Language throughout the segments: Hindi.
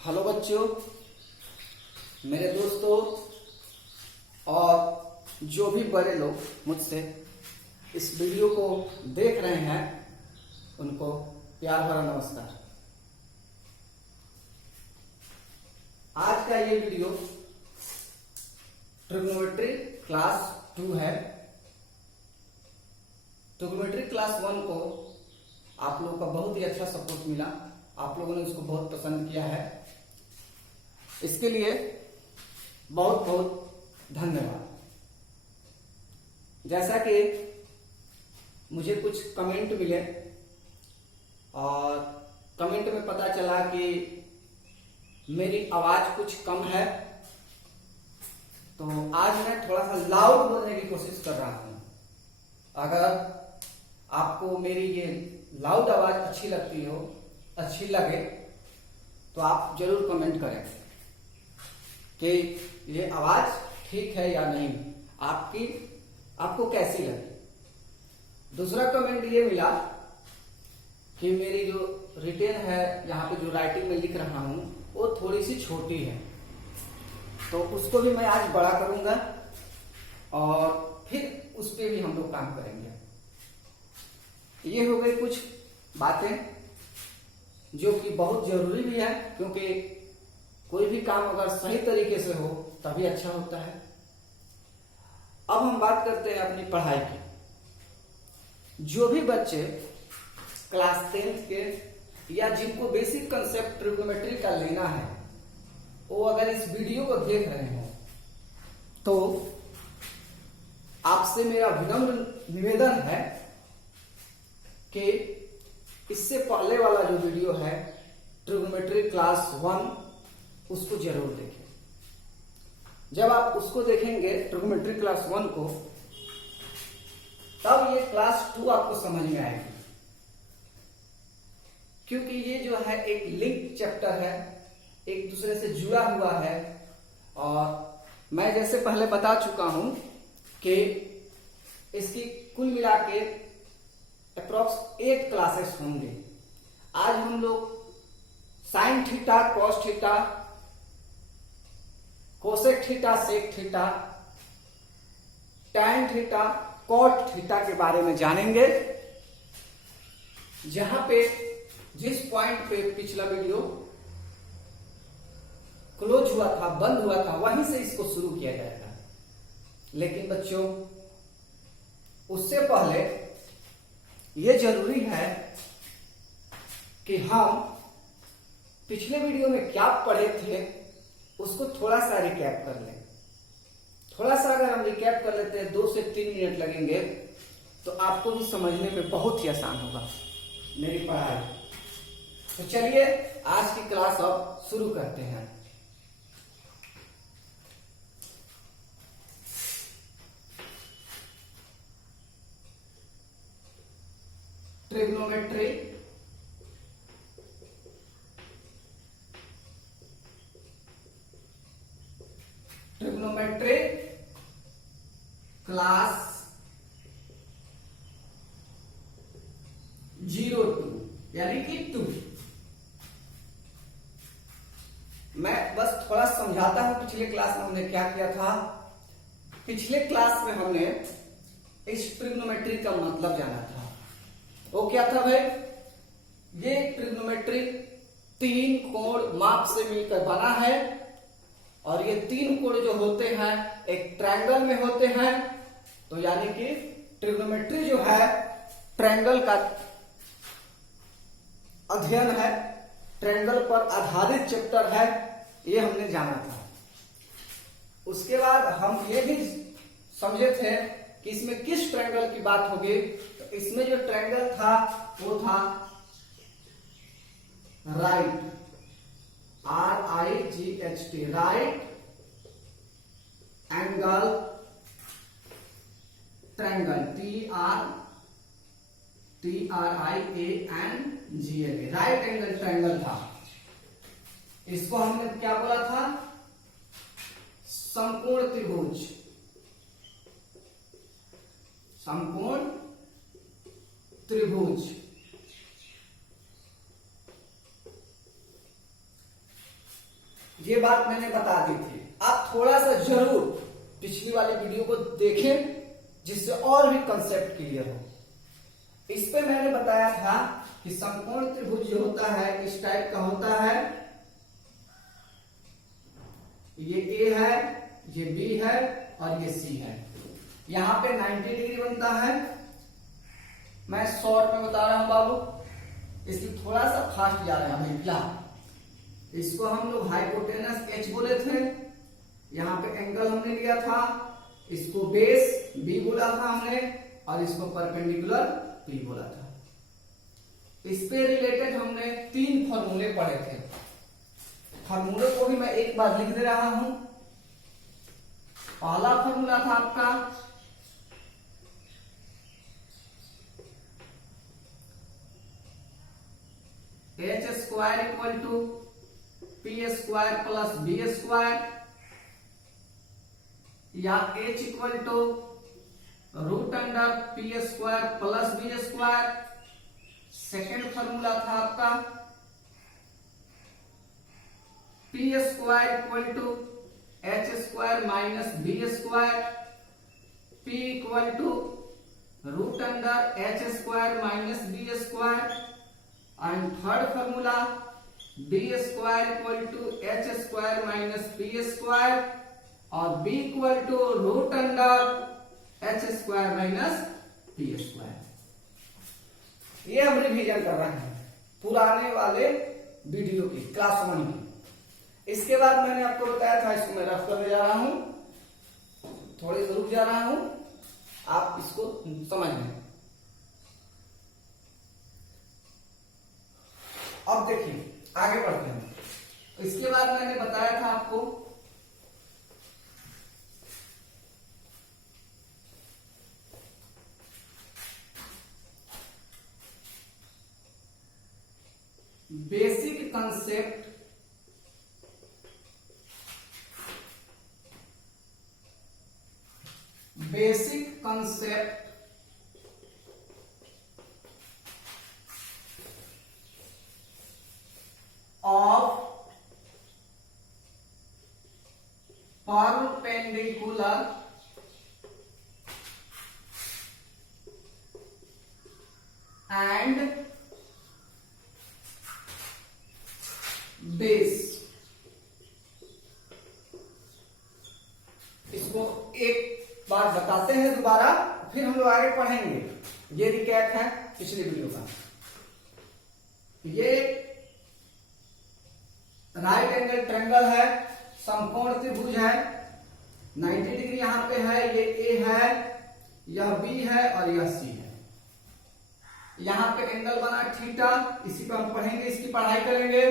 हेलो बच्चों, मेरे दोस्तों और जो भी बड़े लोग मुझसे इस वीडियो को देख रहे हैं उनको प्यार भरा नमस्कार। आज का ये वीडियो ट्रिग्नोमेट्री क्लास 2 है। ट्रिग्नोमेट्री क्लास 1 को आप लोगों का बहुत ही अच्छा सपोर्ट मिला, आप लोगों ने उसको बहुत पसंद किया है, इसके लिए बहुत बहुत धन्यवाद। जैसा कि मुझे कुछ कमेंट मिले और कमेंट में पता चला कि मेरी आवाज कुछ कम है, तो आज मैं थोड़ा सा लाउड बोलने की कोशिश कर रहा हूं। अगर आपको मेरी ये लाउड आवाज अच्छी लगे तो आप जरूर कमेंट करें कि ये आवाज ठीक है या नहीं, आपको कैसी लगी। दूसरा कमेंट ये मिला कि मेरी जो रिटेन है, यहाँ पे जो राइटिंग में लिख रहा हूं वो थोड़ी सी छोटी है, तो उसको भी मैं आज बड़ा करूंगा और फिर उस पर भी हम लोग काम करेंगे। ये हो गई कुछ बातें जो कि बहुत जरूरी भी है, क्योंकि कोई भी काम अगर सही तरीके से हो तभी अच्छा होता है। अब हम बात करते हैं अपनी पढ़ाई की। जो भी बच्चे क्लास 10 के या जिनको बेसिक कंसेप्ट ट्रिग्नोमेट्री का लेना है, वो अगर इस वीडियो को देख रहे हो तो आपसे मेरा विनम्र निवेदन है कि इससे पहले वाला जो वीडियो है ट्रिग्नोमेट्री क्लास 1, उसको जरूर देखें। जब आप उसको देखेंगे ट्रिग्नोमेट्री क्लास 1 को, तब ये क्लास 2 आपको समझ में आएगी, क्योंकि ये जो है एक लिंक चैप्टर है, एक दूसरे से जुड़ा हुआ है। और मैं जैसे पहले बता चुका हूं कि इसकी कुल मिला के अप्रॉक्स 8 क्लासेस होंगे। आज हम लोग sine theta, cos theta, cosec theta, sec theta, tan theta, cot theta के बारे में जानेंगे। जहां पे जिस पॉइंट पे पिछला वीडियो क्लोज हुआ था, बंद हुआ था, वहीं से इसको शुरू किया जाएगा। लेकिन बच्चों, उससे पहले ये जरूरी है कि हम पिछले वीडियो में क्या पढ़े थे उसको थोड़ा सा रिकैप कर लें। थोड़ा सा अगर हम रिकैप कर लेते हैं, 2 से 3 मिनट लगेंगे, तो आपको भी समझने में बहुत ही आसान होगा मेरी पढ़ाई। तो चलिए आज की क्लास अब शुरू करते हैं। ट्रिग्नोमेट्री क्लास 02 यानी कि 2। मैं बस थोड़ा समझाता हूं पिछले क्लास में हमने क्या किया था। पिछले क्लास में हमने इस ट्रिग्नोमेट्री का मतलब जाना था। वो क्या था भाई? ये ट्रिग्नोमेट्री 3 कोण माप से मिलकर बना है, और ये 3 कोण जो होते हैं एक ट्रायंगल में होते हैं। तो यानी कि ट्रिग्नोमेट्री जो है ट्रायंगल का अध्ययन है, ट्रायंगल पर आधारित चैप्टर है, ये हमने जाना था। उसके बाद हम ये भी समझे थे कि इसमें किस ट्रायंगल की बात होगी। तो इसमें जो ट्रायंगल था वो था right, RIGHT, right angle triangle, TRIANGL, right angle triangle था। इसको हमने क्या बोला था? समकोण त्रिभुज, समकोण त्रिभुज। ये बात मैंने बता दी थी। आप थोड़ा सा जरूर पिछली वाली वीडियो को देखें जिससे और भी कंसेप्ट क्लियर हो। इस पे मैंने बताया था कि समकोण त्रिभुज जो होता है इस टाइप का होता है। ये ए है, ये बी है और ये सी है। यहां पे 90 डिग्री बनता है। मैं शॉर्ट में बता रहा हूं बाबू, इसलिए थोड़ा सा फास्ट जा रहे हैं भैया। इसको हम लोग हाइपोटेनस एच बोले थे। यहाँ पे एंगल हमने लिया था, इसको बेस बी बोला था हमने और इसको परपेंडिकुलर पी बोला था। इस पे रिलेटेड हमने 3 फॉर्मूले पढ़े थे। फॉर्मूले को भी मैं एक बार लिख दे रहा हूं। पहला फॉर्मूला था आपका H square equal to P square plus B square, या H equal to root under P square plus B square. Second formula था आपका P square equal to H square minus B square, P equal to root under H square minus B square. And third formula B square equal to H square minus B square और B equal to root under H square minus B square. ये हम रिवीजन कर रहे हैं पुराने वाले वीडियो की, क्लास 1 की। इसके बाद मैंने आपको बताया था, इसको मैं रफ करने जा रहा हूं, थोड़ी सी रुक जा रहा हूं, आप इसको समझ लें। अब देखिए आगे बढ़ते हैं। इसके बाद मैंने बताया था आपको basic concept of perpendicular and base। इसको एक बार बताते हैं दोबारा, फिर हम लोग आगे पढ़ेंगे। ये रिकैप है पिछले वीडियो का। ये राइट एंगल ट्रायंगल है, समकोण त्रिभुज है, 90 डिग्री यहां पे है। ये ए है, यह बी है और यह सी है। यहां पे एंगल बना थीटा, इसी पे हम पढ़ेंगे, इसकी पढ़ाई करेंगे।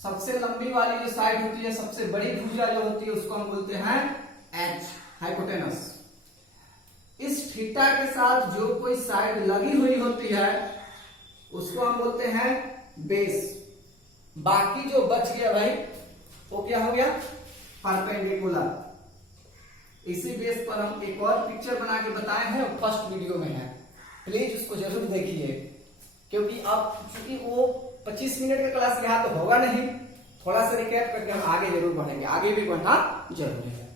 सबसे लंबी वाली जो साइड होती है, सबसे बड़ी भुजा जो होती है, उसको हम बोलते हैं एच, हाइपोटेनस। इस थीटा के साथ जो कोई साइड लगी हुई होती है उसको हम बोलते हैं बेस। बाकी जो बच गया भाई वो क्या हो गया, परपेंडिकुलर। इसी बेस पर हम एक और पिक्चर बना के बताए हैं, फर्स्ट वीडियो में है, प्लीज उसको जरूर देखिए। क्योंकि अब चूंकि वो 25 मिनट का क्लास यहाँ तो होगा नहीं, थोड़ा सा रिकैप करके हम आगे जरूर बढ़ेंगे, आगे भी बढ़ना जरूरी है।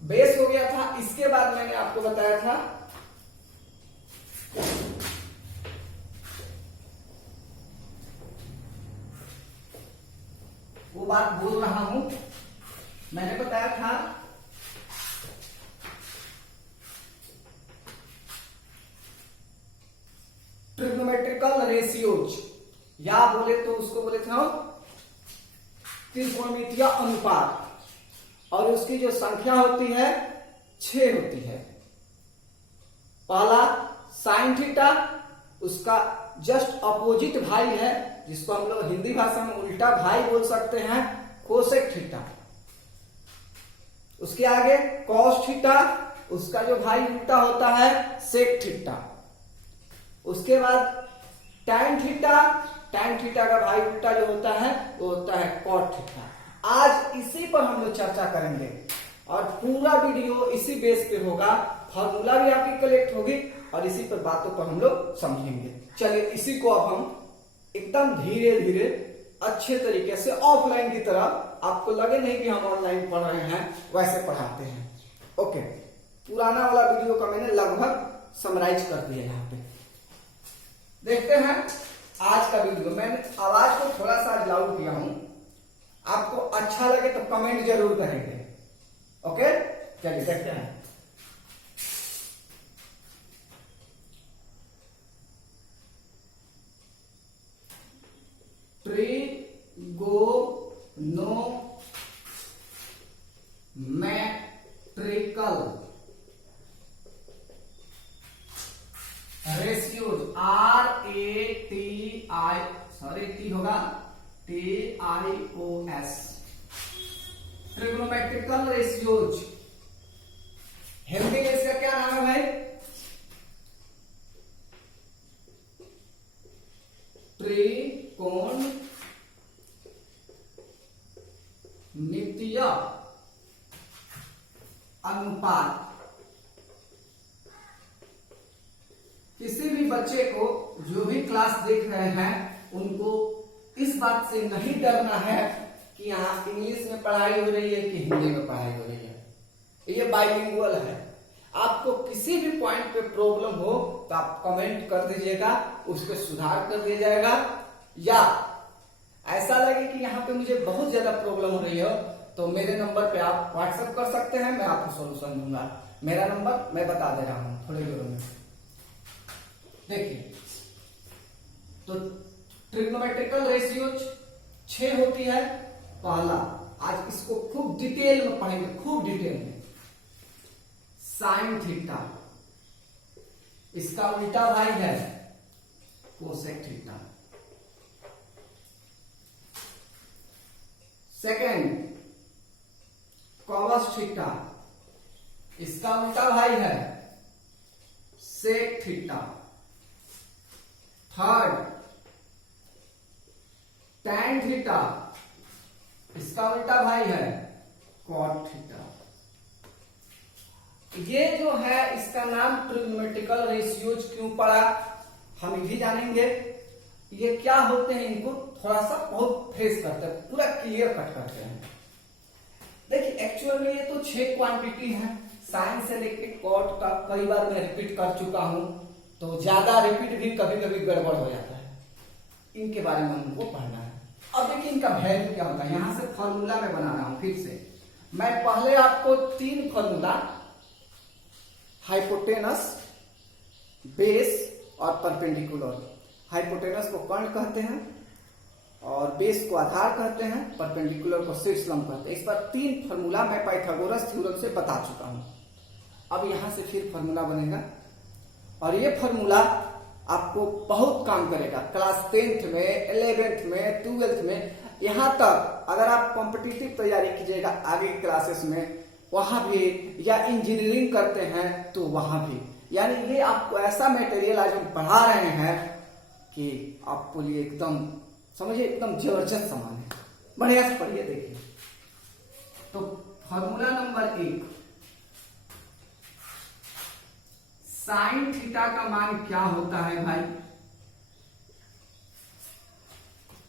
बेस हो गया था। इसके बाद मैंने आपको बताया था वो बात बोल रहा हूं, मैंने बताया था ट्रिग्नोमेट्रिकल रेशियोज, या बोले तो उसको बोले थे हम त्रिकोणमितीय अनुपात, और उसकी जो संख्या होती है 6 होती है। पहला साइन थीटा, उसका जस्ट अपोजिट भाई है, जिसको हम लोग हिंदी भाषा में उल्टा भाई बोल सकते हैं, कोसेक थीटा। उसके आगे कॉस थीटा, उसका जो भाई उल्टा होता है सेक थीटा। उसके बाद टैन थीटा, टैन थीटा का भाई उल्टा जो होता है वो होता है कॉट थीटा। आज इसी पर हम लोग चर्चा करेंगे और पूरा वीडियो इसी बेस पे होगा। फॉर्मूला भी आपकी कलेक्ट होगी और इसी पर बातों पर हम लोग समझेंगे। चलिए इसी को अब हम एकदम धीरे धीरे अच्छे तरीके से ऑफलाइन की तरह, आपको लगे नहीं कि हम ऑनलाइन पढ़ रहे हैं, वैसे पढ़ाते हैं। ओके, पुराना वाला वीडियो का मैंने लगभग समराइज कर दिया यहाँ पे। देखते हैं आज का वीडियो। मैंने आवाज को थोड़ा सा लाउड किया हूं, आपको अच्छा लगे तो कमेंट जरूर करेंगे। ओके, चलिए देखते हैं। Trigonometrical ratios, RATI, sorry T होगा TIOS, ट्रिगोनोमेट्रिकल रेशियोज। हिंदी में इसका क्या नाम है भाई? त्रिकोणमितीय अनुपात। किसी भी बच्चे को, जो भी क्लास देख रहे हैं, उनको इस बात से नहीं डरना है कि यहाँ इंग्लिश में पढ़ाई हो रही है कि हिंदी में पढ़ाई हो रही है। ये बाइलिंगुअल है। आपको किसी भी पॉइंट पे प्रॉब्लम हो तो आप कमेंट कर दीजिएगा, उस पर सुधार कर दिया जाएगा। या ऐसा लगे कि यहाँ पे मुझे बहुत ज्यादा प्रॉब्लम हो रही हो तो मेरे नंबर पे आप व्हाट्सएप कर सकते हैं, मैं आपको सॉल्यूशन दूंगा। मेरा नंबर मैं बता दे रहा हूँ थोड़ी देर में। देखिए, तो ट्रिग्नोमेट्रिकल रेशियोज 6 होती है। पहला, आज इसको खूब डिटेल में पढ़ेंगे, खूब डिटेल में। साइन थीटा, इसका उल्टा भाई है cosec theta. Second, cos theta, इसका उल्टा भाई है sec theta. Third, tan theta, इसका उल्टा भाई है कॉट थीटा। ये जो है, इसका नाम ट्रिग्नोमेट्रिकल रेशियोज क्यों पड़ा, हम भी जानेंगे। ये क्या होते हैं, इनको थोड़ा सा बहुत फ्रेश करते हैं, पूरा क्लियर कट करते हैं। देखिए, एक्चुअल में ये तो 6 क्वांटिटी है। साइन से लेके कॉट का कई बार मैं रिपीट कर चुका हूं, तो ज्यादा रिपीट भी कभी कभी गड़बड़ हो जाता है। इनके बारे में हमको पढ़ना है। अब देखिए, इनका वैल्यू क्या होता है। यहां से फॉर्मूला मैं बना रहा हूं। फिर से मैं पहले आपको 3 फॉर्मूला, हाइपोटेनस, बेस और परपेंडिकुलर। हाइपोटेनस को कर्ण कहते हैं और बेस को आधार कहते हैं, परपेंडिकुलर को शीर्षलंब कहते हैं। इस पर 3 फॉर्मूला मैं पाइथागोरस थ्योरम से बता चुका हूं। अब यहां से फिर फॉर्मूला बनेगा और ये फॉर्मूला आपको बहुत काम करेगा क्लास 10th में, 11th में, 12th में। यहां तक अगर आप कॉम्पिटिटिव तैयारी कीजिएगा आगे की क्लासेस में, वहां भी, या इंजीनियरिंग करते हैं तो वहां भी, यानी ये आपको ऐसा मटेरियल आज हम पढ़ा रहे हैं कि आपको लिए एकदम समझिए, एकदम जबरदस्त सामान है। बढ़िया से पढ़िए। देखिए, तो फॉर्मूला नंबर 1, साइन थीटा का मान क्या होता है भाई?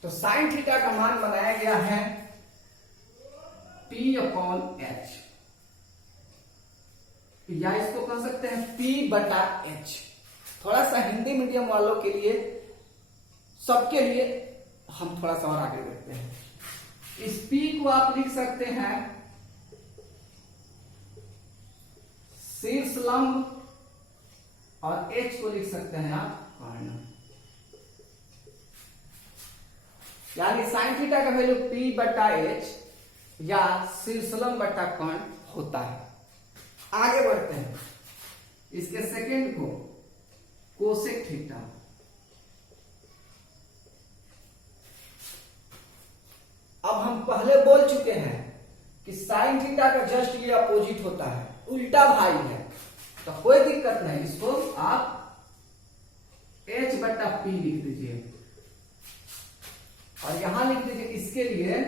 तो साइन थीटा का मान बनाया गया है P/H, या इसको कह सकते हैं P/H। थोड़ा सा हिंदी मीडियम वालों के लिए, सबके लिए हम थोड़ा सा और आगे देखते हैं। इस P को आप लिख सकते हैं शीर्षलंब और H को लिख सकते हैं आप कर्ण। यानी साइन थीटा का वैल्यू P/H या शीर्षलंब बटा कर्ण होता है। आगे बढ़ते हैं, इसके सेकंड को कोसेक थीटा। अब हम पहले बोल चुके हैं कि साइन थीटा का जस्ट ये अपोजिट होता है, उल्टा भाई है, तो कोई दिक्कत नहीं। इसको आप H/P लिख दीजिए और यहां लिख दीजिए इसके लिए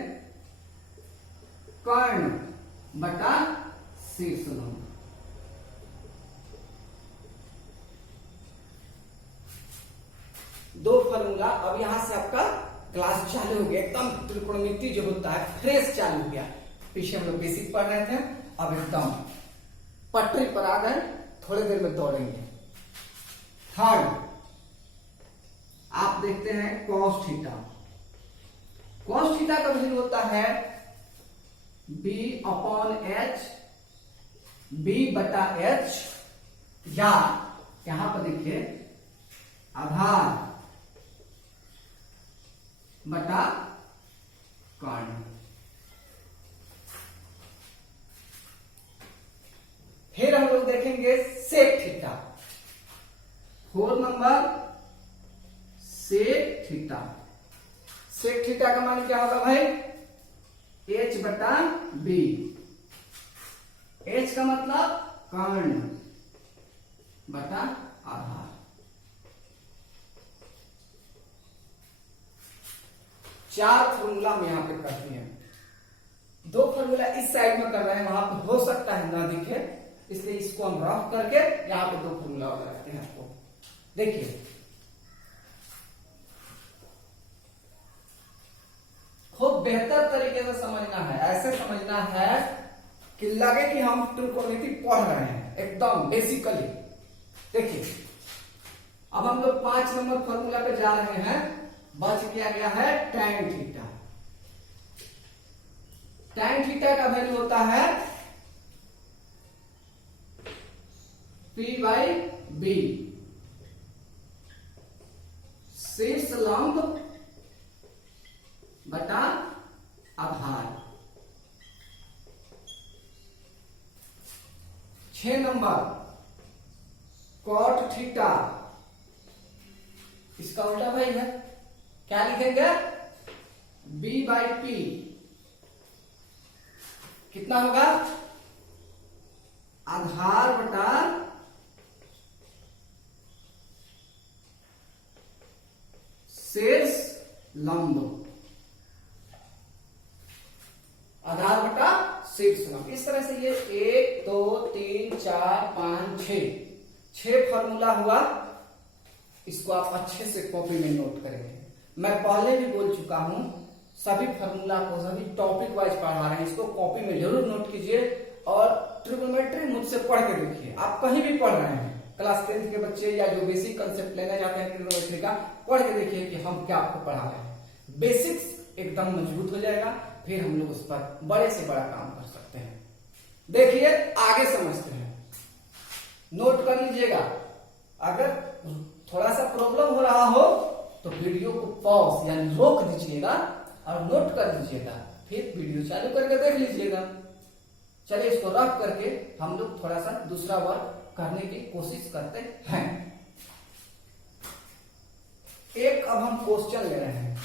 कर्ण बटा शीर्षलंब। दो फॉर्मूला अब यहां से आपका क्लास चालू हो गया, एकदम त्रिकोणमिति जो होता है फ्रेश चालू हो गया। पीछे हम लोग बेसिक पढ़ रहे थे, अब एकदम पटरी पर आ गए, थोड़ी देर में दौड़ेंगे। थर्ड आप देखते हैं cos थीटा। cos थीटा का वैल्यू होता है b/h, b/h, या यहां पर देखिए आधार बटा कर्ण। फिर हम लोग देखेंगे sec theta. 4 number sec theta. Sec theta का मान क्या होगा भाई? h/b। h का मतलब कर्ण बटा आधार। चार फॉर्मूला हम यहां पे करते हैं। 2 फॉर्मूला इस साइड में कर रहे हैं, वहां पे हो सकता है ना दिखे, इसलिए इसको हम रफ करके यहां पे 2 फॉर्मूला लगाते हैं। आपको देखिए खूब बेहतर तरीके से समझना है, ऐसे समझना है कि लगे कि हम त्रिकोणमिति पढ़ रहे हैं एकदम बेसिकली। देखिए अब हम लोग 5 नंबर फॉर्मूला पे जा रहे हैं। बच किया गया है tan थीटा। tan थीटा का वैल्यू होता है p/b। शीर्ष लंब बटा आधार। 6 नंबर cot थीटा। इसका उल्टा भाई है, क्या लिखेंगे? b/p। कितना होगा? आधार बटा शीर्ष लंब। आधार बटा शीर्ष लंब। इस तरह से ये 1 2 3 4 5 6 फॉर्मूला हुआ। इसको आप अच्छे से कॉपी में नोट करेंगे। मैं पहले भी बोल चुका हूं, सभी फॉर्मूला को सभी टॉपिक वाइज पढ़ा रहे हैं, इसको कॉपी में जरूर नोट कीजिए और ट्रिग्नोमेट्री मुझसे पढ़ के देखिए। आप कहीं भी पढ़ रहे हैं, क्लास 10th के बच्चे या जो बेसिक कंसेप्ट लेना चाहते हैं ट्रिग्नोमेट्री का, पढ़ के देखिए कि हम क्या आपको पढ़ा रहे हैं। बेसिक्स एकदम मजबूत हो जाएगा, फिर हम लोग उस पर बड़े से बड़ा काम कर सकते हैं। देखिए आगे समझते हैं, नोट कर लीजिएगा। अगर थोड़ा सा प्रॉब्लम हो रहा हो तो वीडियो को पॉज यानी रोक दीजिएगा और नोट कर दीजिएगा, फिर वीडियो चालू करके देख लीजिएगा। चलिए इसको रफ करके हम लोग थोड़ा सा दूसरा वर्क करने की कोशिश करते हैं। एक अब हम क्वेश्चन ले रहे हैं,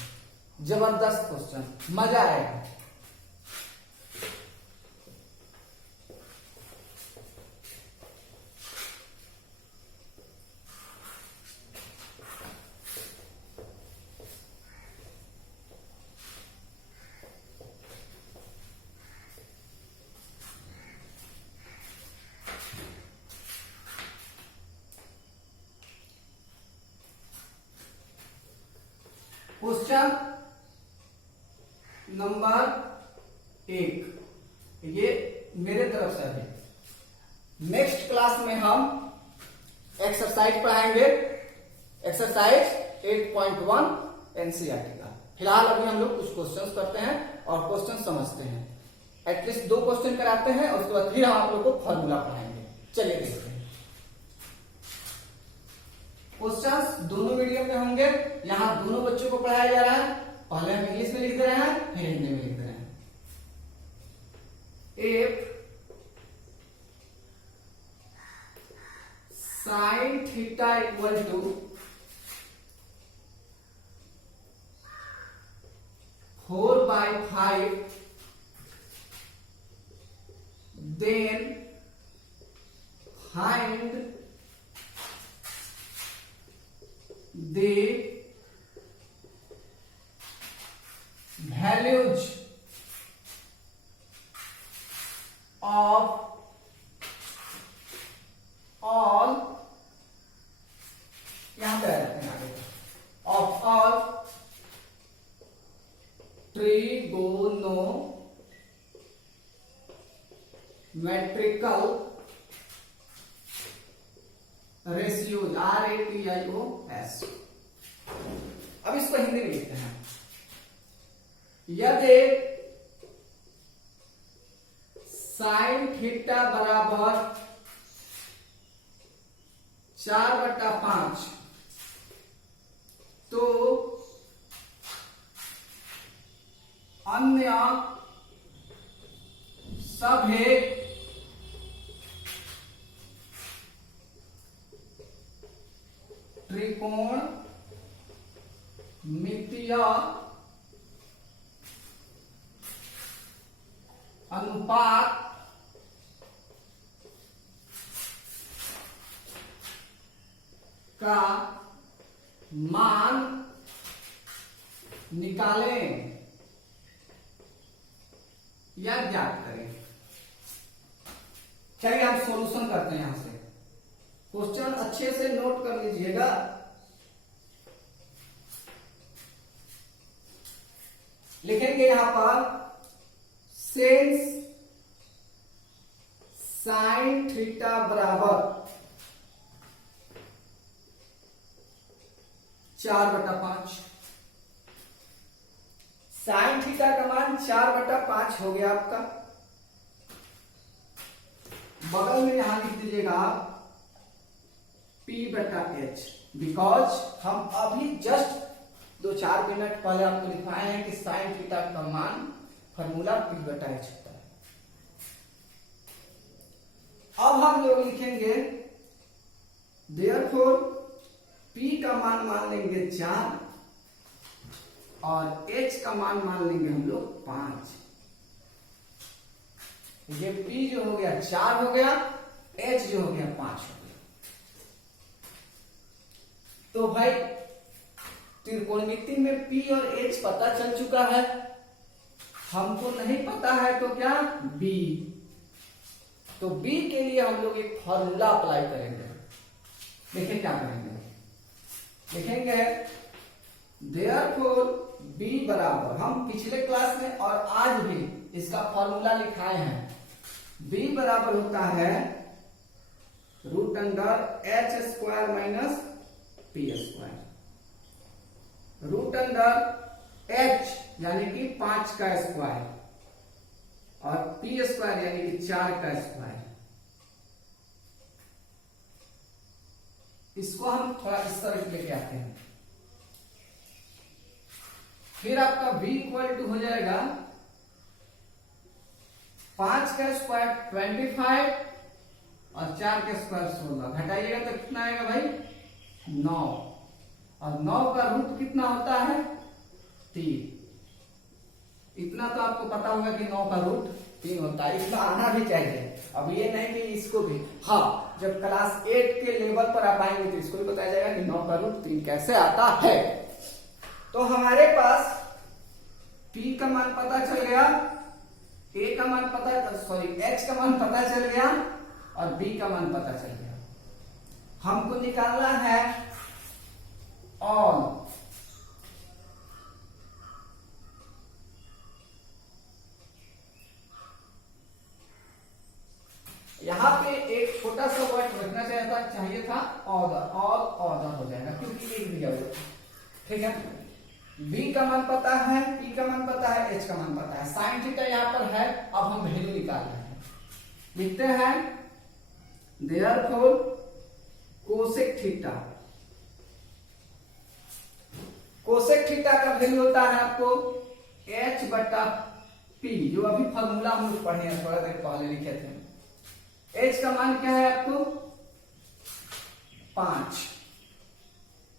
जबरदस्त क्वेश्चन, मजा आएगा। क्वेश्चन नंबर 1 ये मेरे तरफ से है। नेक्स्ट क्लास में हम एक्सरसाइज पढ़ाएंगे, एक्सरसाइज 8.1 एनसीईआरटी का। फिलहाल अभी हम लोग कुछ क्वेश्चंस करते हैं और क्वेश्चन समझते हैं। एटलीस्ट 2 क्वेश्चन कराते हैं और उसके बाद फिर हम आप लोग को फॉर्मूला पढ़ाएंगे। चलिए देखते हैं। क्वेश्चंस दोनों मीडियम में होंगे, यहां दोनों बच्चों को पढ़ाया जा रहा है। पहले हम इंग्लिश में लिख दे रहे हैं, फिर हिंदी में लिख दे रहे हैं। If sin theta equal to 4/5, then find the values of all, यहां पे आते हैं आगे, of all trigonometrical ratios, RATIOS। अब इसको हिंदी में लिखते हैं। यदि साइन थीटा बराबर 4/5 तो अन्य सभी त्रिकोणमितीय अनुपात का मान निकालें या ज्ञात करें। चलिए हम सॉल्यूशन करते हैं। यहां से क्वेश्चन अच्छे से नोट कर लीजिएगा। लिखेंगे यहां पर सिंस साइन थीटा बराबर 4/5, साइन थीटा का मान 4/5 हो गया आपका। बगल में यहां लिख दीजिएगा P/H, बिकॉज हम अभी जस्ट 2-4 मिनट पहले आपको लिखवाए हैं कि साइन थीटा का मान फॉर्मूला P/H होता है। अब हम लोग लिखेंगे देयरफॉर P का मान लेंगे 4 और H का मान लेंगे हम लोग 5। ये P जो हो गया 4 हो गया, H जो हो गया 5 हो गया। तो भाई त्रिकोणमिति में P और H पता चल चुका है। हमको नहीं पता है तो क्या B, तो B के लिए हम लोग एक फॉर्मूला अप्लाई करेंगे। देखिए क्या करेंगे, लिखेंगे देयरफॉर B बराबर, हम पिछले क्लास में और आज भी इसका फॉर्मूला लिखाए हैं। B बराबर होता है √H² - P², √H यानी कि 5 का स्क्वायर और P² यानी कि 4 का स्क्वायर। इसको हम थोड़ा इस तरह लेके आते हैं। फिर आपका V इक्वल टू हो जाएगा 5 का स्क्वायर 25 और 4 का स्क्वायर 16, घटाइएगा तो कितना आएगा भाई 9, और 9 का रूट कितना होता है 3। इतना तो आपको पता होगा कि 9 का रूट 3 होता है, इतना आना भी चाहिए। अब ये नहीं कि इसको भी, हाँ जब क्लास 8 के लेवल पर आप आएंगे तो इसको भी बताया जाएगा कि 9 का रूट 3 कैसे आता है। तो हमारे पास P का मान पता चल गया, A का मान पता, सॉरी H का मान पता चल गया और B का मान पता चल गया। हमको निकालना है ऑल। यहां पे एक छोटा सा वर्ड रखना चाहिए था ऑर्डर, ऑल ऑर्डर हो जाएगा क्योंकि एक दिया हुआ है। ठीक है, B का मान पता है, P का मान पता है, H का मान पता है, साइन थीटा यहां पर है। अब हम वैल्यू निकाल रहे हैं, लिखते हैं therefore cosec theta, cosec theta का वैल्यू होता है आपको H/P, जो अभी फॉर्मूला हम लोग पढ़े हैं, थोड़ा देर पहले लिखे थे। H का मान क्या है आपको 5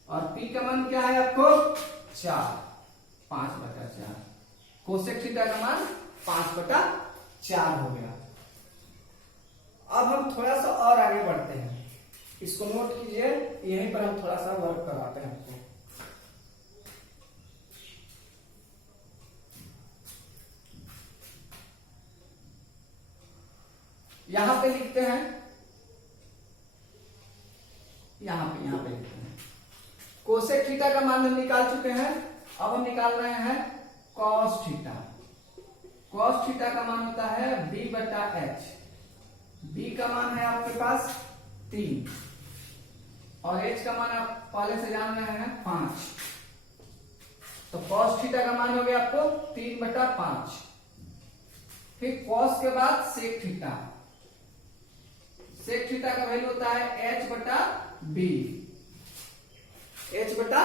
और P का मान क्या है आपको 4, 5/4। कोसेक थीटा का मान 5/4 हो गया। अब हम थोड़ा सा और आगे बढ़ते हैं, इसको नोट कीजिए, यहीं पर हम थोड़ा सा वर्क कराते हैं आपको। यहां पे लिखते हैं, यहां पे लिखते हैं कोसेक थीटा का मान हम निकाल चुके हैं। अब हम निकाल रहे हैं कॉस थीटा। कॉस थीटा का मान होता है b बटा h। b का मान है आपके पास 3 और h का मान आप पहले से जान रहे हैं 5। तो कॉस थीटा का मान हो गया आपको 3 बटा 5। फिर कॉस के बाद सेक थीटा। सेक थीटा का वैल्यू होता है h बटा b। h बटा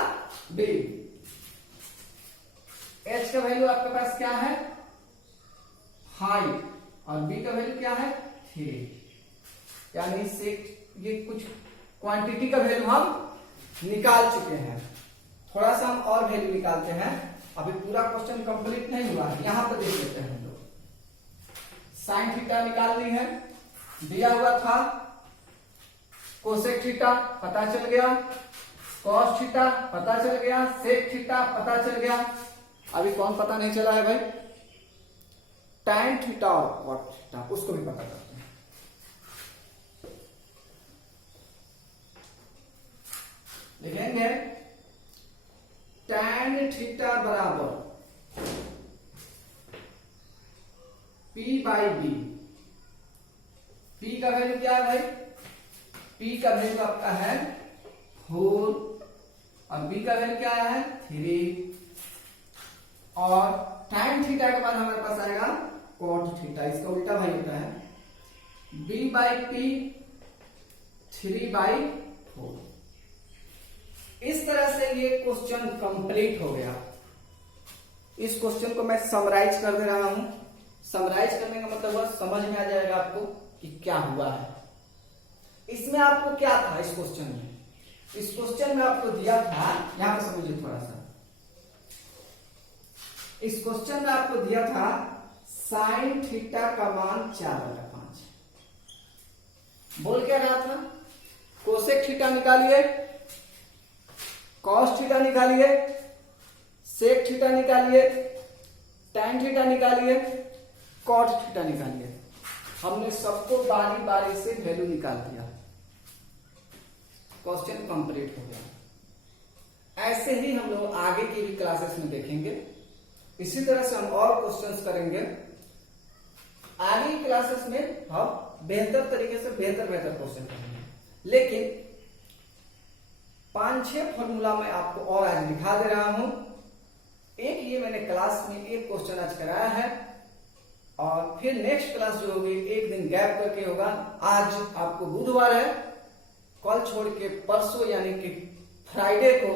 b। h का वैल्यू आपके पास क्या है 5 और b का वैल्यू क्या है 3। यानी सेक ये कुछ क्वांटिटी का वैल्यू हम निकाल चुके हैं। थोड़ा सा हम और वैल्यू निकालते हैं। अभी पूरा क्वेश्चन कंप्लीट नहीं हुआ है, यहां पर देख लेते हैं हम लोग। साइन थीटा निकाल ली है, दिया हुआ था कोसेक थीटा पता चल गया, कॉस थीटा पता चल गया, सेक थीटा पता चल गया। अभी कौन पता नहीं चला है भाई? टैन थीटा और कॉट थीटा, उसको भी पता करते हैं। लिखेंगे टैन थीटा बराबर P बाई बी। P का वैल्यू क्या है भाई? P का वैल्यू आपका है 4 और B का वैल्यू क्या है 3 और टैन थीटा के बाद हमारे पास आएगा कॉट थीटा। इसका उल्टा भाई होता है B बाई P 3 बाई 4। इस तरह से ये क्वेश्चन कंप्लीट हो गया। इस क्वेश्चन को मैं समराइज कर दे रहा हूं। समराइज करने का मतलब वह समझ में आ जाएगा आपको कि क्या हुआ है। इसमें आपको क्या था इस क्वेश्चन में? इस क्वेश्चन में आपको दिया था, यहां पर समझिए थोड़ा सा। इस क्वेश्चन में आपको दिया था साइन थीटा का मान 4/5। बोल क्या रहा था? कोसेक थीटा निकालिए, कॉस थीटा निकालिए, सेक थीटा निकालिए, टैन थीटा निकालिए, कॉट थीटा निकालिए। हमने सबको बारी बारी से वैल्यू निकाल दिया, क्वेश्चन कंप्लीट हो गया। ऐसे ही हम लोग आगे की भी क्लासेस में देखेंगे। इसी तरह से हम और क्वेश्चंस करेंगे। आगे की क्लासेस में हम बेहतर तरीके से बेहतर क्वेश्चन करेंगे। लेकिन 5-6 फॉर्मूला मैं आपको और आज दिखा दे रहा हूं। एक ये मैंने क्लास में एक क्वेश्चन आज कराया है और फिर नेक्स्ट क्लास जो होगी एक दिन गैप करके होगा। आज आपको बुधवार है, कल छोड़ के परसों यानी कि फ्राइडे को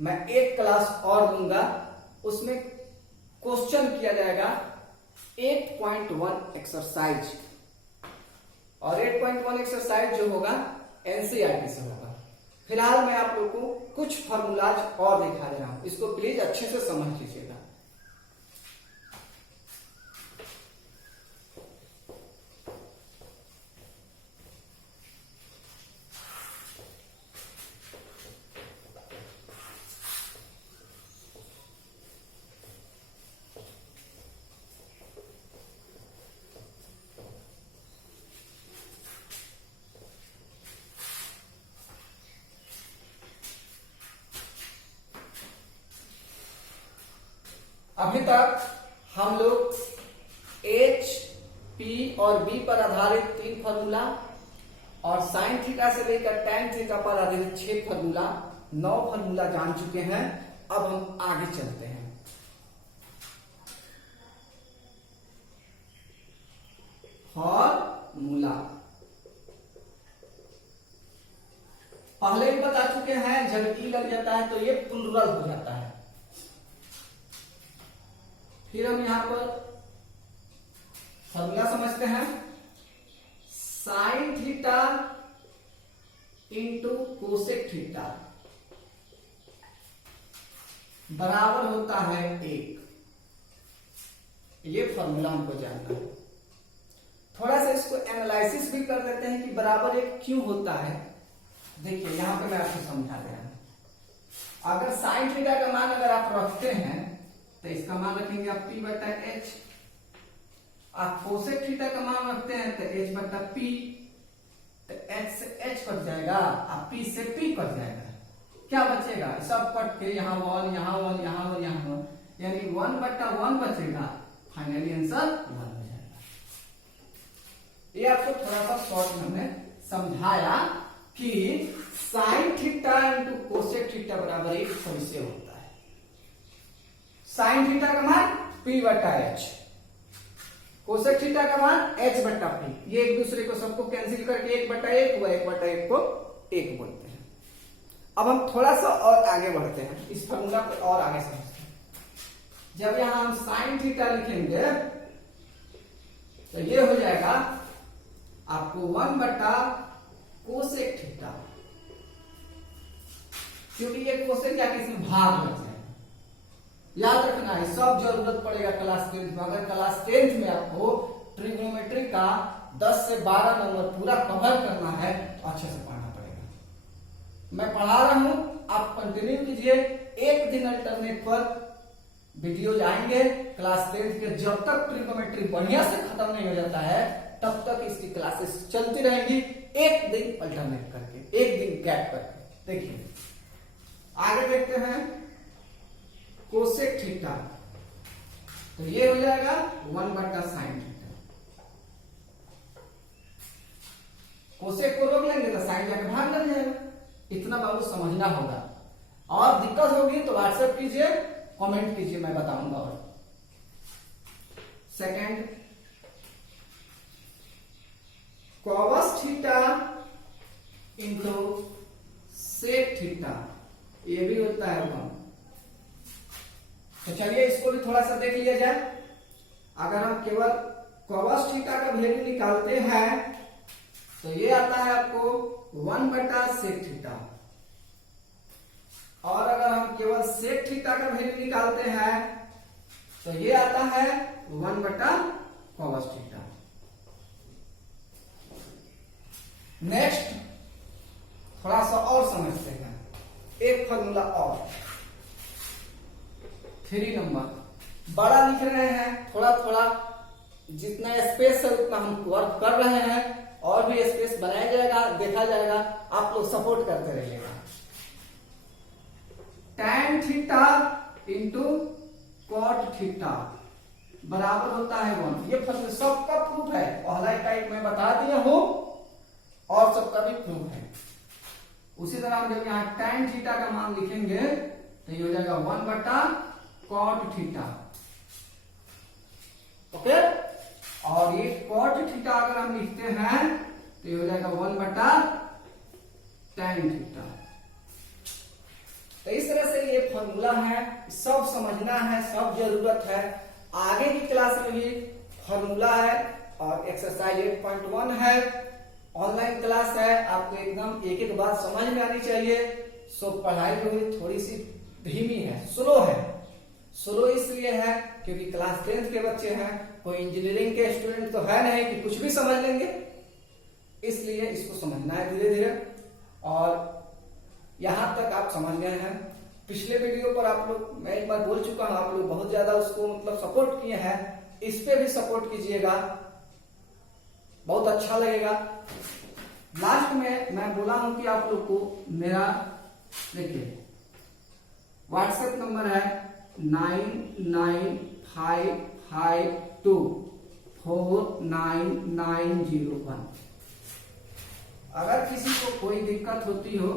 मैं एक क्लास और दूंगा। उसमें क्वेश्चन किया जाएगा 8.1 एक्सरसाइज और 8.1 एक्सरसाइज जो होगा एनसीईआरटी से होगा। फिलहाल मैं आप लोगों को कुछ फॉर्मूलाज और दिखा दे रहा हूं, इसको प्लीज अच्छे से समझ लीजिएगा। अभी तक हम लोग H, P और B पर आधारित 3 फॉर्मूला और साइन थीटा से लेकर टैन थीटा पर आधारित 6 फॉर्मूला 9 फॉर्मूला जान चुके हैं। अब हम आगे चलते हैं। फॉर्मूला पहले भी बता चुके हैं, जब ई लग जाता है तो ये प्लुरल हो जाता है। फिर हम यहां पर फॉर्मूला समझते हैं। Sine theta into cosec theta बराबर होता है 1। ये फॉर्मूला हमको जानना है। थोड़ा सा इसको एनालिसिस भी कर देते हैं कि बराबर 1 क्यों होता है। देखिए यहां पे मैं आपको समझा दे रहा हूं। अगर साइन थीटा का मान अगर आप रखते हैं तो इसका मान रखेंगे आप P बटा H। आप कोसेक थीटा का मान रखते हैं तो H बटा P। तो H से H कट जाएगा और P से P कट जाएगा। क्या बचेगा? सब कट के यहाँ वॉल, यहाँ वॉल, यहाँ वॉल, यहाँ वॉल, यानी 1/1 बचेगा, फाइनली आंसर 1 हो जाएगा। ये आपको थोड़ा सा शॉर्ट में हमने समझाया कि sine theta into cosec theta बराबर 1 कैसे होता है। साइन थीटा का मान p/h, कोसेक थीटा का मान h/p, ये एक दूसरे को सबको कैंसिल करके 1/1 हुआ, 1/1 को 1 बोलते हैं। अब हम थोड़ा सा और आगे बढ़ते हैं, इस फॉर्मूला को और आगे समझते हैं। जब यहां हम साइन थीटा लिखेंगे तो ये हो जाएगा आपको 1/कोसेक थीटा, क्योंकि ये कोसेक या किसी भाग लग जाएगा। याद रखना है, सब जरूरत पड़ेगा क्लास 10th में। अगर क्लास 10th में आपको ट्रिग्नोमेट्री का 10 से 12 नंबर पूरा कवर करना है तो अच्छे से पढ़ना पड़ेगा। मैं पढ़ा रहा हूं, आप कंटिन्यू कीजिए। एक दिन अल्टरनेट पर वीडियो आएंगे क्लास 10th के। जब तक ट्रिग्नोमेट्री बढ़िया से खत्म नहीं हो जाता है तब तक इसकी क्लासेस चलती रहेंगी, एक दिन अल्टरनेट करके, एक दिन गैप करके। देखिए आगे देखते हैं कोसेक थीटा, तो ये हो जाएगा 1/साइन थीटा। कोसेक को रोक लेंगे तो साइन जाके भाग लग जाएगा। इतना बाबू समझना होगा, और दिक्कत होगी तो व्हाट्सएप कीजिए, कमेंट कीजिए, मैं बताऊंगा। और second, cos theta into sec theta, ये भी होता है 1। तो चलिए इसको भी थोड़ा सा देख लिया जाए। अगर हम केवल कॉस थीटा का वैल्यू निकालते हैं तो ये आता है आपको 1/सेक थीटा, और अगर हम केवल सेक थीटा का वैल्यू निकालते हैं तो ये आता है 1/कॉस थीटा। नेक्स्ट थोड़ा सा और समझते हैं, एक फॉर्मूला और, 3 नंबर। बड़ा लिख रहे हैं, थोड़ा थोड़ा जितना स्पेस है उतना हम वर्क कर रहे हैं, और भी स्पेस बनाया जाएगा, देखा जाएगा, आप लोग सपोर्ट करते रहिएगा। tan theta into cot theta बराबर होता है 1। ये सबका प्रूफ है, पहला टाइप में बता दिया हूं, और सबका भी प्रूफ है। उसी तरह हम जब यहाँ tan थीटा का मान लिखेंगे तो ये हो जाएगा 1/कॉट थीटा। ओके, और ये कॉट थीटा अगर हम लिखते हैं तो ये हो जाएगा 1/tan थीटा। तो इस तरह से ये फॉर्मूला है, सब समझना है, सब जरूरत है। आगे की क्लास में भी फॉर्मूला है, और एक्सरसाइज 8.1 है, ऑनलाइन क्लास है, आपको एकदम एक एक बात समझ में आनी चाहिए। सो पढ़ाई जो है थोड़ी सी धीमी है, स्लो है। स्लो इसलिए है क्योंकि क्लास 10th के बच्चे हैं, कोई इंजीनियरिंग के स्टूडेंट तो है नहीं कि कुछ भी समझ लेंगे, इसलिए इसको समझना है धीरे धीरे। और यहां तक आप समझ गए हैं। पिछले वीडियो पर आप लोग, मैं एक बार बोल चुका हूं, आप लोग बहुत ज्यादा उसको मतलब सपोर्ट किए हैं, इस पे भी सपोर्ट कीजिएगा, बहुत अच्छा लगेगा। लास्ट में मैं बोला हूं कि आप लोग को मेरा देखिए व्हाट्सएप नंबर है 9955249901। अगर किसी को कोई दिक्कत होती हो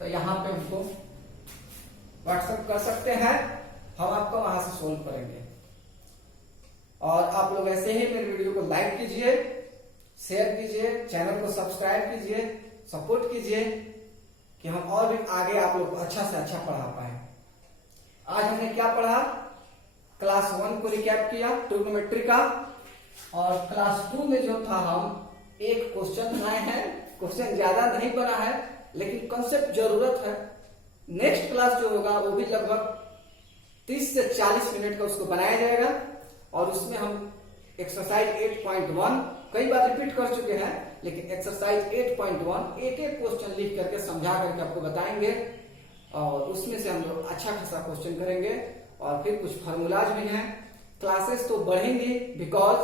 तो यहाँ पे हमको व्हाट्सएप कर सकते हैं, हम आपको वहां से सोल्व करेंगे। और आप लोग ऐसे ही मेरे वीडियो को लाइक कीजिए, शेयर कीजिए, चैनल को सब्सक्राइब कीजिए, सपोर्ट कीजिए कि हम और भी आगे आप लोग को अच्छा से अच्छा पढ़ा पाए। आज हमने क्या पढ़ा, क्लास 1 को रिकैप किया ट्रिग्नोमेट्री का, और क्लास 2 में जो था हम एक क्वेश्चन बनाए हैं। क्वेश्चन ज्यादा नहीं बना है लेकिन कंसेप्ट जरूरत है। नेक्स्ट क्लास जो होगा वो भी लगभग 30 से 40 मिनट का उसको बनाया जाएगा, और उसमें हम एक्सरसाइज 8.1 कई बार रिपीट कर चुके हैं, लेकिन एक्सरसाइज 8.1 एक एक क्वेश्चन लिख करके समझा करके आपको बताएंगे, और उसमें से हम लोग अच्छा खासा क्वेश्चन करेंगे। और फिर कुछ फार्मूलाज भी हैं। क्लासेस तो बढ़ेंगी बिकॉज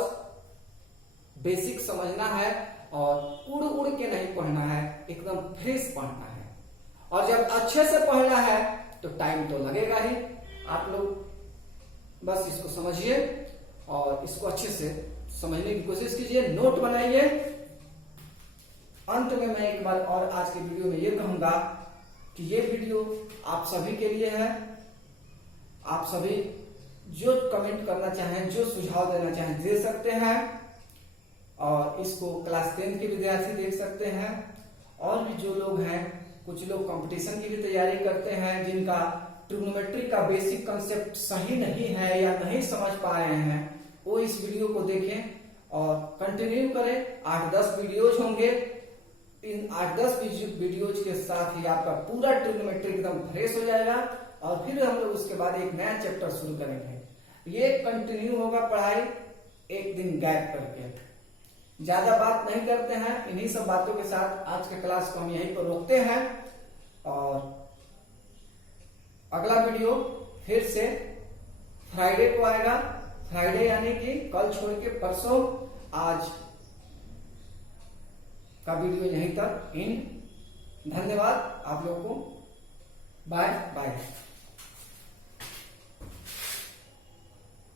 बेसिक समझना है, और उड़ उड़ के नहीं पढ़ना है, एकदम फ्रेश पढ़ना है। और जब अच्छे से पढ़ना है तो टाइम तो लगेगा ही। आप लोग बस इसको समझिए और इसको अच्छे से समझने की कोशिश कीजिए, नोट बनाइए। अंत में मैं एक बार और आज के वीडियो में ये कहूंगा कि ये वीडियो आप सभी के लिए है। आप सभी जो कमेंट करना चाहें, जो सुझाव देना चाहें दे सकते हैं, और इसको क्लास 10 के विद्यार्थी देख सकते हैं। और भी जो लोग हैं, कुछ लोग कंपटीशन की भी तैयारी करते हैं, जिनका ट्रिग्नोमेट्री का बेसिक कंसेप्ट सही नहीं है या नहीं समझ पा रहे हैं, वो इस वीडियो को देखें और कंटिन्यू करें। 8-10 वीडियोज होंगे। इन 8-10 वीडियोज के साथ ही आपका पूरा ट्रिग्नोमेट्री एकदम फ्रेश हो जाएगा और फिर हम लोग उसके बाद एक नया चैप्टर शुरू करेंगे। ये कंटिन्यू होगा पढ़ाई, एक दिन गैप करके। ज्यादा बात नहीं करते हैं, इन्हीं सब बातों के साथ आज के क्लास को हम यहीं पर रोकते हैं और अगला वीडियो फिर से फ्राइडे को आएगा। फ्राइडे यानी कि कल छोड़ के परसों। आज का वीडियो यहीं तक। धन्यवाद आप लोगों को। Bye bye.